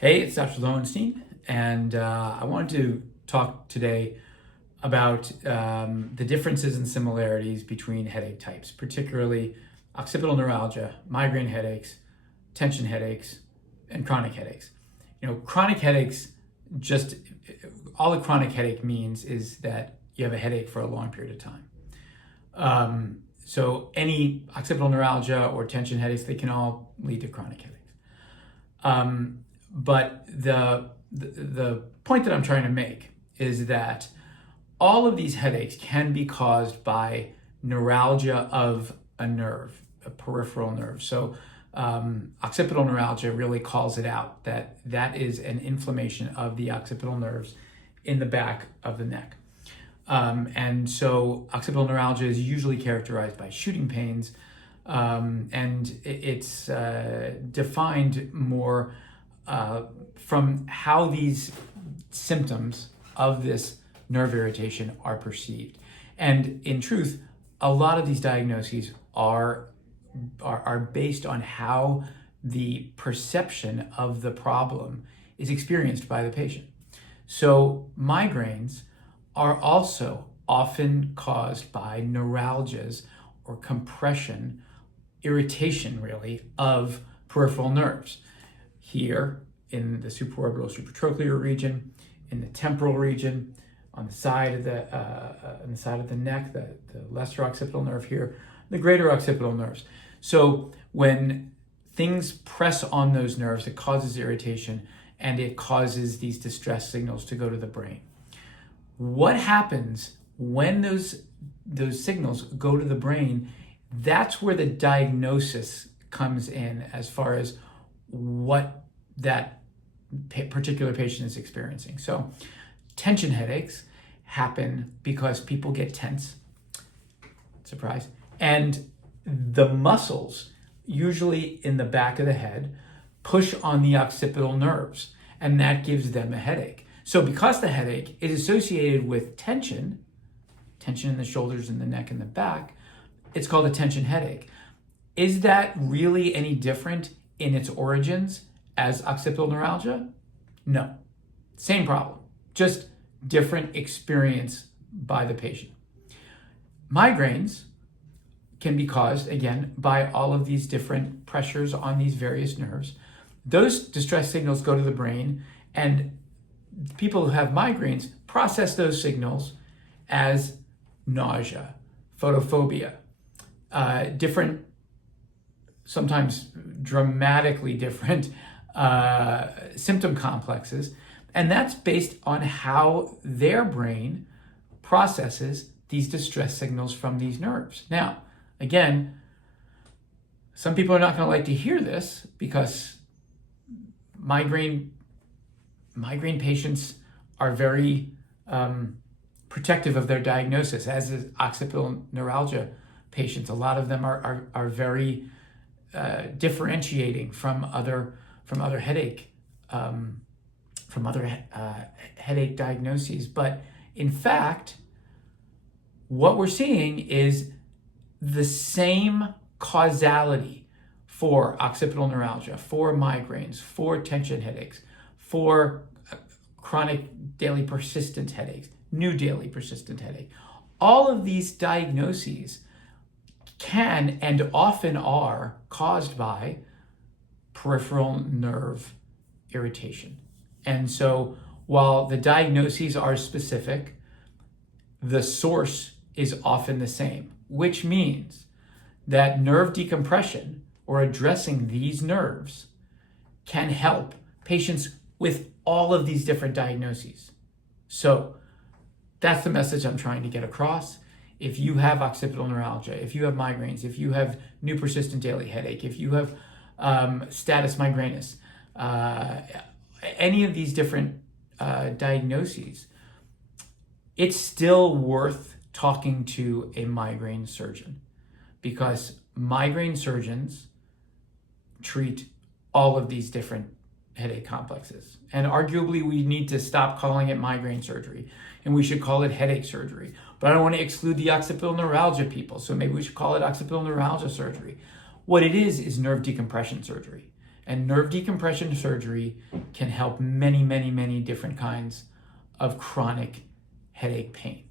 Hey, it's Dr. Lowenstein, and I wanted to talk today about the differences and similarities between headache types, particularly occipital neuralgia, migraine headaches, tension headaches, and chronic headaches. Chronic headaches, just all a chronic headache means is that you have a headache for a long period of time. So any occipital neuralgia or tension headaches, they can all lead to chronic headaches. But the point that I'm trying to make is that all of these headaches can be caused by neuralgia of a nerve, a peripheral nerve. So occipital neuralgia really calls it out, that is an inflammation of the occipital nerves in the back of the neck. And so occipital neuralgia is usually characterized by shooting pains, and it's defined more from how these symptoms of this nerve irritation are perceived. And in truth, a lot of these diagnoses are based on how the perception of the problem is experienced by the patient. So migraines are also often caused by neuralgias or compression, irritation really, of peripheral nerves. Here in the supraorbital supratrochlear region, in the temporal region, on the side of the neck, the lesser occipital nerve here, the greater occipital nerves. So when things press on those nerves, it causes irritation and it causes these distress signals to go to the brain. What happens when those signals go to the brain? That's where the diagnosis comes in as far as what that particular patient is experiencing. So tension headaches happen because people get tense, surprise, and the muscles, usually in the back of the head, push on the occipital nerves, and that gives them a headache. So because the headache is associated with tension in the shoulders and the neck and the back, it's called a tension headache. Is that really any different in its origins as occipital neuralgia? No. Same problem, just different experience by the patient. Migraines can be caused, again, by all of these different pressures on these various nerves. Those distress signals go to the brain, and people who have migraines process those signals as nausea, photophobia, different, sometimes dramatically different symptom complexes. And that's based on how their brain processes these distress signals from these nerves. Now, again, some people are not going to like to hear this because migraine patients are very protective of their diagnosis, as is occipital neuralgia patients. A lot of them are very differentiating from other headache headache diagnoses. But in fact, what we're seeing is the same causality for occipital neuralgia, for migraines, for tension headaches, for chronic daily persistent headaches, new daily persistent headache. All of these diagnoses can and often are caused by peripheral nerve irritation. And so while the diagnoses are specific, the source is often the same, which means that nerve decompression or addressing these nerves can help patients with all of these different diagnoses. So that's the message I'm trying to get across. If you have occipital neuralgia, if you have migraines, if you have new persistent daily headache, if you have status migrainous, any of these different diagnoses, it's still worth talking to a migraine surgeon, because migraine surgeons treat all of these different headache complexes. And arguably, we need to stop calling it migraine surgery and we should call it headache surgery. But I don't want to exclude the occipital neuralgia people, so maybe we should call it occipital neuralgia surgery. What it is nerve decompression surgery. And nerve decompression surgery can help many, many, many different kinds of chronic headache pain.